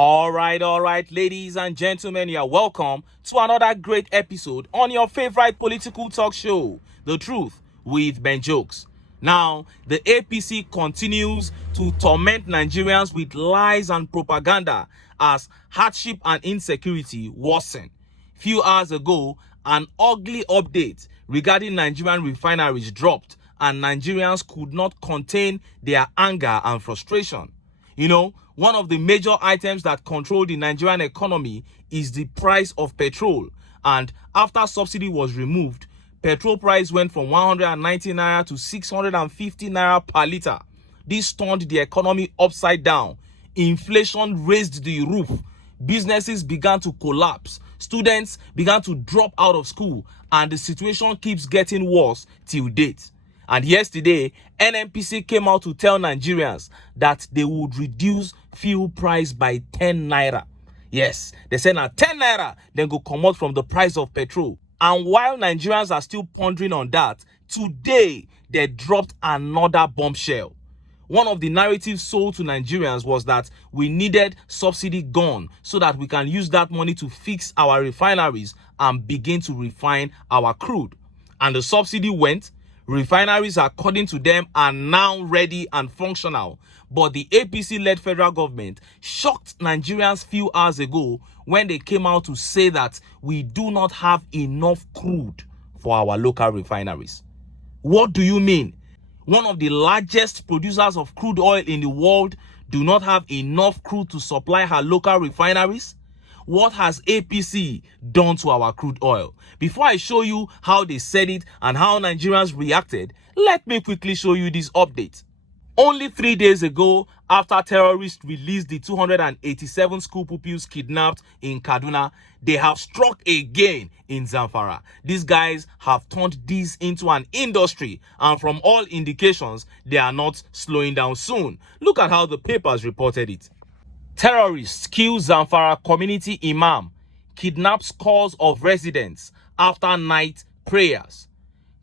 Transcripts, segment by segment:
All right, ladies and gentlemen, you are welcome to another great episode on your favorite political talk show, The Truth with Ben Jokes. Now, the APC continues to torment Nigerians with lies and propaganda as hardship and insecurity worsen. Few hours ago, an ugly update regarding Nigerian refineries dropped, and Nigerians could not contain their anger and frustration. One of the major items that control the Nigerian economy is the price of petrol. And after subsidy was removed, petrol price went from 190 naira to 650 naira per liter. This turned the economy upside down. Inflation raised the roof. Businesses began to collapse. Students began to drop out of school. And the situation keeps getting worse till date. And yesterday, NNPC came out to tell Nigerians that they would reduce fuel price by 10 naira. Yes, they said now 10 naira, then go come out from the price of petrol. And while Nigerians are still pondering on that, today they dropped another bombshell. One of the narratives sold to Nigerians was that we needed subsidy gone so that we can use that money to fix our refineries and begin to refine our crude. And the subsidy went. Refineries, according to them, are now ready and functional. But the APC-led federal government shocked Nigerians few hours ago when they came out to say that we do not have enough crude for our local refineries. What do you mean? One of the largest producers of crude oil in the world do not have enough crude to supply her local refineries? What has APC done to our crude oil? Before I show you how they said it and how Nigerians reacted, let me quickly show you this update. Only 3 days ago, after terrorists released the 287 school pupils kidnapped in Kaduna, they have struck again in Zamfara. These guys have turned this into an industry, and from all indications, they are not slowing down soon. Look at how the papers reported it. Terrorists kill Zamfara community imam, kidnap scores of residents after night prayers.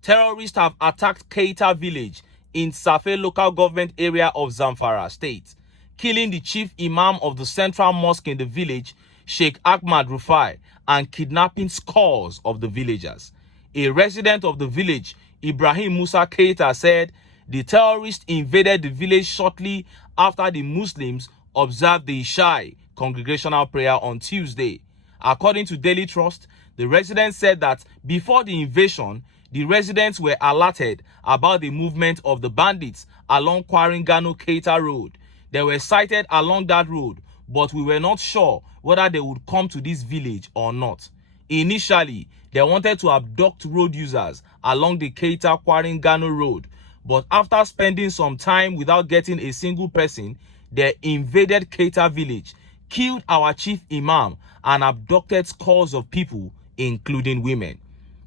Terrorists have attacked Keita village in Safe local government area of Zamfara state, killing the chief imam of the central mosque in the village, Sheikh Ahmad Rufai, and kidnapping scores of the villagers. A resident of the village, Ibrahim Musa Keita, said the terrorists invaded the village shortly after the Muslims observed the Ishai congregational prayer on Tuesday. According to Daily Trust, the residents said that before the invasion, the residents were alerted about the movement of the bandits along Kwaringano Keita Road. They were sighted along that road, but we were not sure whether they would come to this village or not. Initially, they wanted to abduct road users along the Keita Kwaringano Road, but after spending some time without getting a single person, they invaded Keita village, killed our chief imam, and abducted scores of people, including women.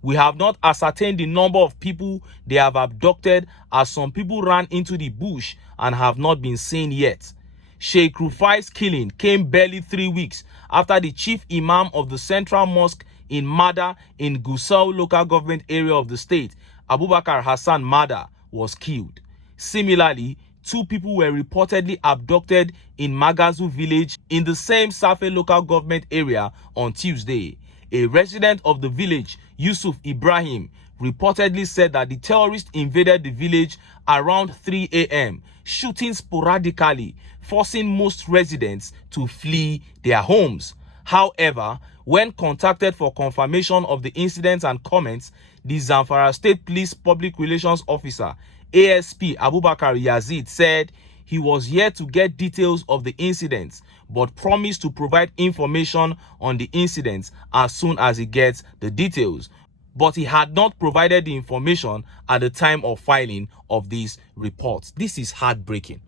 We have not ascertained the number of people they have abducted, as some people ran into the bush and have not been seen yet. Sheikh Rufai's killing came barely 3 weeks after the chief imam of the central mosque in Mada in Gusau local government area of the state, Abubakar Hassan Mada, was killed. Similarly, 2 people were reportedly abducted in Magazu village in the same Safe local government area on Tuesday. A resident of the village, Yusuf Ibrahim, reportedly said that the terrorists invaded the village around 3 a.m., shooting sporadically, forcing most residents to flee their homes. However, when contacted for confirmation of the incidents and comments, the Zamfara State Police Public Relations Officer, ASP Abubakar Yazid, said he was yet to get details of the incidents, but promised to provide information on the incidents as soon as he gets the details. But he had not provided the information at the time of filing of these reports. This is heartbreaking.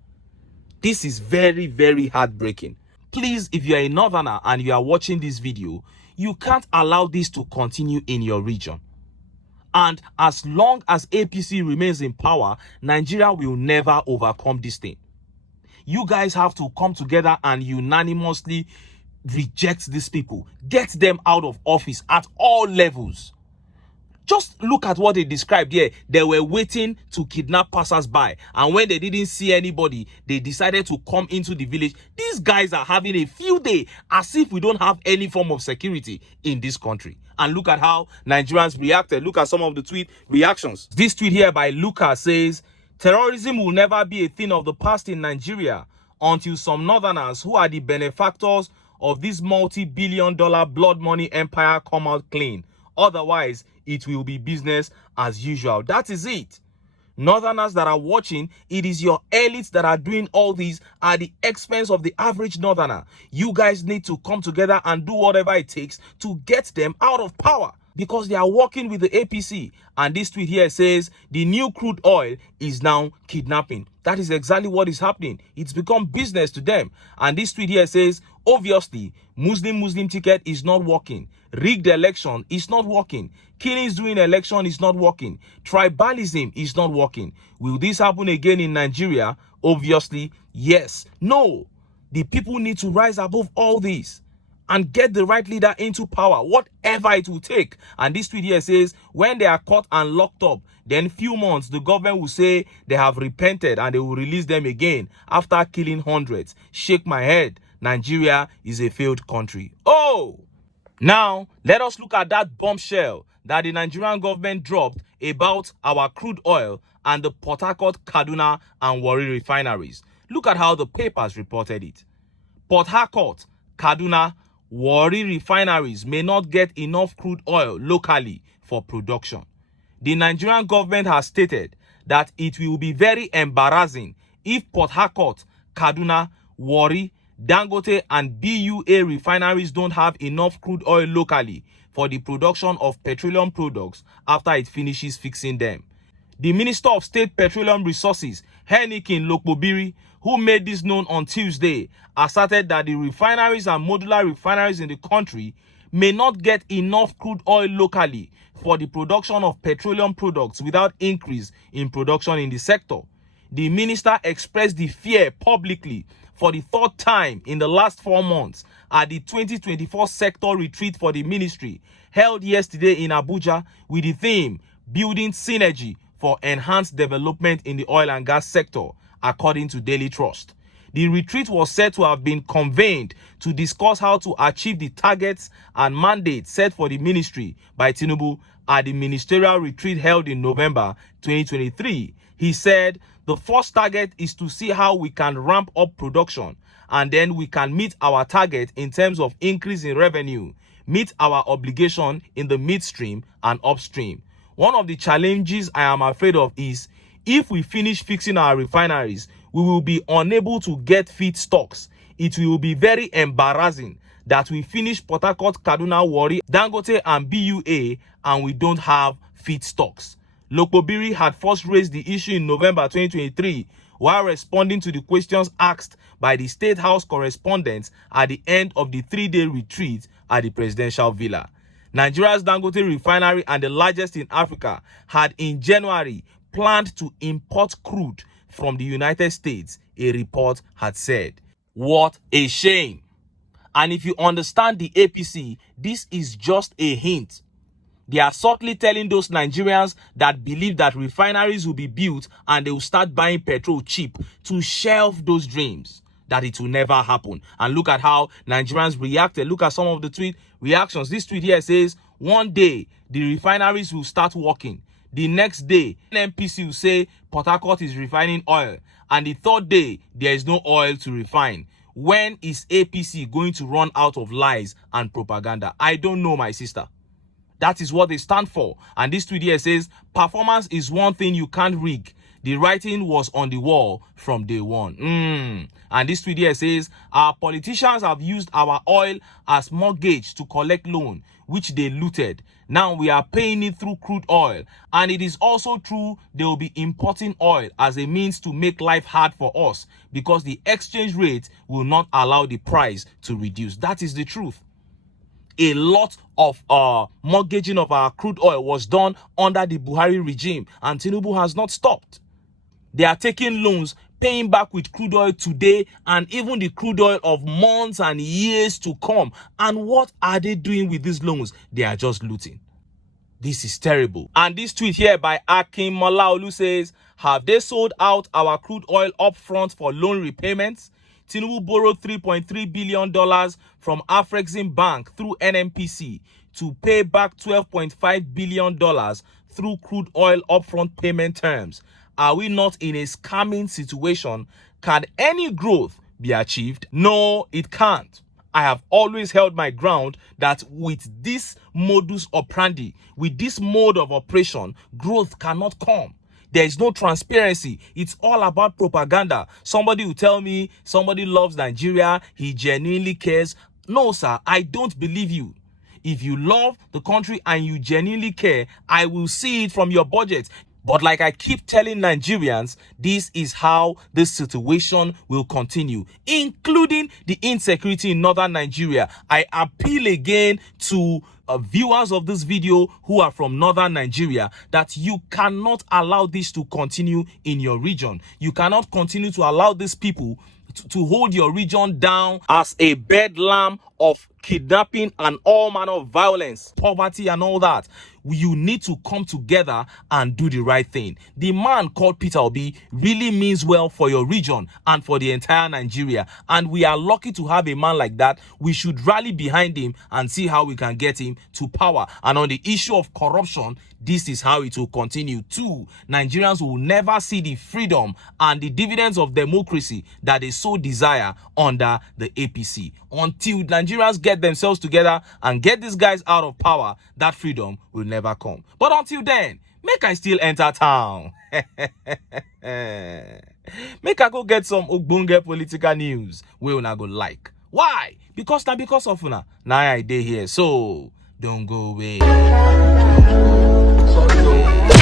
This is very, very heartbreaking. Please, if you are a northerner and you are watching this video, you can't allow this to continue in your region. And as long as APC remains in power, Nigeria will never overcome this thing. You guys have to come together and unanimously reject these people. Get them out of office at all levels. Just look at what they described here. They were waiting to kidnap passers-by, and when they didn't see anybody, they decided to come into the village. These guys are having a field day as if we don't have any form of security in this country. And look at how Nigerians reacted. Look at some of the tweet reactions. This tweet here by Lucas says, terrorism will never be a thing of the past in Nigeria until some northerners who are the benefactors of this multi-billion-dollar blood money empire come out clean. Otherwise, it will be business as usual. That is it. Northerners that are watching, it is your elites that are doing all these at the expense of the average northerner. You guys need to come together and do whatever it takes to get them out of power, because they are working with the APC. And this tweet here says the new crude oil is now kidnapping. That is exactly what is happening. It's become business to them. And this tweet here says, obviously, Muslim ticket is not working. Rigged election is not working. Killings during election is not working. Tribalism is not working. Will this happen again in Nigeria? Obviously, yes. No. The people need to rise above all this and get the right leader into power, whatever it will take. And this tweet here says, when they are caught and locked up, then few months, the government will say they have repented and they will release them again after killing hundreds. Shake my head. Nigeria is a failed country. Oh! Now, let us look at that bombshell that the Nigerian government dropped about our crude oil and the Port Harcourt, Kaduna, and Warri refineries. Look at how the papers reported it. Port Harcourt, Kaduna, Warri refineries may not get enough crude oil locally for production. The Nigerian government has stated that it will be very embarrassing if Port Harcourt, Kaduna, Warri, Dangote, and BUA refineries don't have enough crude oil locally for the production of petroleum products after it finishes fixing them. The Minister of State Petroleum Resources, Heineken Lokpobiri, who made this known on Tuesday, asserted that the refineries and modular refineries in the country may not get enough crude oil locally for the production of petroleum products without increase in production in the sector. The minister expressed the fear publicly for the third time in the last 4 months at the 2024 sector retreat for the ministry held yesterday in Abuja with the theme Building Synergy for Enhanced Development in the Oil and Gas Sector, according to Daily Trust. The retreat was said to have been convened to discuss how to achieve the targets and mandates set for the ministry by Tinubu at the ministerial retreat held in November 2023. He said, the first target is to see how we can ramp up production, and then we can meet our target in terms of increase in revenue, meet our obligation in the midstream and upstream. One of the challenges I am afraid of is if we finish fixing our refineries, we will be unable to get feedstocks. It will be very embarrassing that we finish Port Harcourt, Kaduna, Warri, Dangote, and BUA, and we don't have feedstocks. Lokpobiri had first raised the issue in November 2023 while responding to the questions asked by the State House correspondents at the end of the 3-day retreat at the presidential villa. Nigeria's Dangote refinery, and the largest in Africa, had in January planned to import crude from the United States, a report had said. What a shame. And if you understand the APC, this is just a hint. They are subtly telling those Nigerians that believe that refineries will be built and they will start buying petrol cheap to shelve those dreams, that it will never happen. And look at how Nigerians reacted. Look at some of the tweet reactions. This tweet here says, one day the refineries will start working. The next day, NPC will say Port Harcourt is refining oil. And the third day, there is no oil to refine. When is APC going to run out of lies and propaganda? I don't know, my sister. That is what they stand for. And this tweet here says, performance is one thing you can't rig. The writing was on the wall from day one. And this tweet here says, our politicians have used our oil as mortgage to collect loan, which they looted. Now we are paying it through crude oil. And it is also true they will be importing oil as a means to make life hard for us because the exchange rate will not allow the price to reduce. That is the truth. A lot of mortgaging of our crude oil was done under the Buhari regime, and Tinubu has not stopped. They are taking loans, paying back with crude oil today, and even the crude oil of months and years to come. And what are they doing with these loans? They are just looting. This is terrible. And this tweet here by Akin Molaolu says, have they sold out our crude oil upfront for loan repayments? Tinubu borrowed $3.3 billion from Afrexim Bank through NMPC to pay back $12.5 billion through crude oil upfront payment terms. Are we not in a scamming situation? Can any growth be achieved? No, it can't. I have always held my ground that with this modus operandi, with this mode of operation, growth cannot come. There is no transparency. It's all about propaganda. Somebody will tell me somebody loves Nigeria, he genuinely cares. No, sir, I don't believe you. If you love the country and you genuinely care, I will see it from your budget. But like I keep telling Nigerians, this is how this situation will continue, including the insecurity in northern Nigeria. I appeal again to viewers of this video who are from northern Nigeria that you cannot allow this to continue in your region. You cannot continue to allow these people to hold your region down as a bedlam of kidnapping and all manner of violence, poverty and all that. You need to come together and do the right thing. The man called Peter Obi really means well for your region and for the entire Nigeria. And we are lucky to have a man like that. We should rally behind him and see how we can get him to power. And on the issue of corruption, this is how it will continue too. Nigerians will never see the freedom and the dividends of democracy that they so desire under the APC. Until Nigerians get themselves together and get these guys out of power, that freedom will never come. But until then, make I still enter town. Make I go get some ogbonge political news we una go like. Why? Because of una. Now I dey here, so don't go away. Don't go away.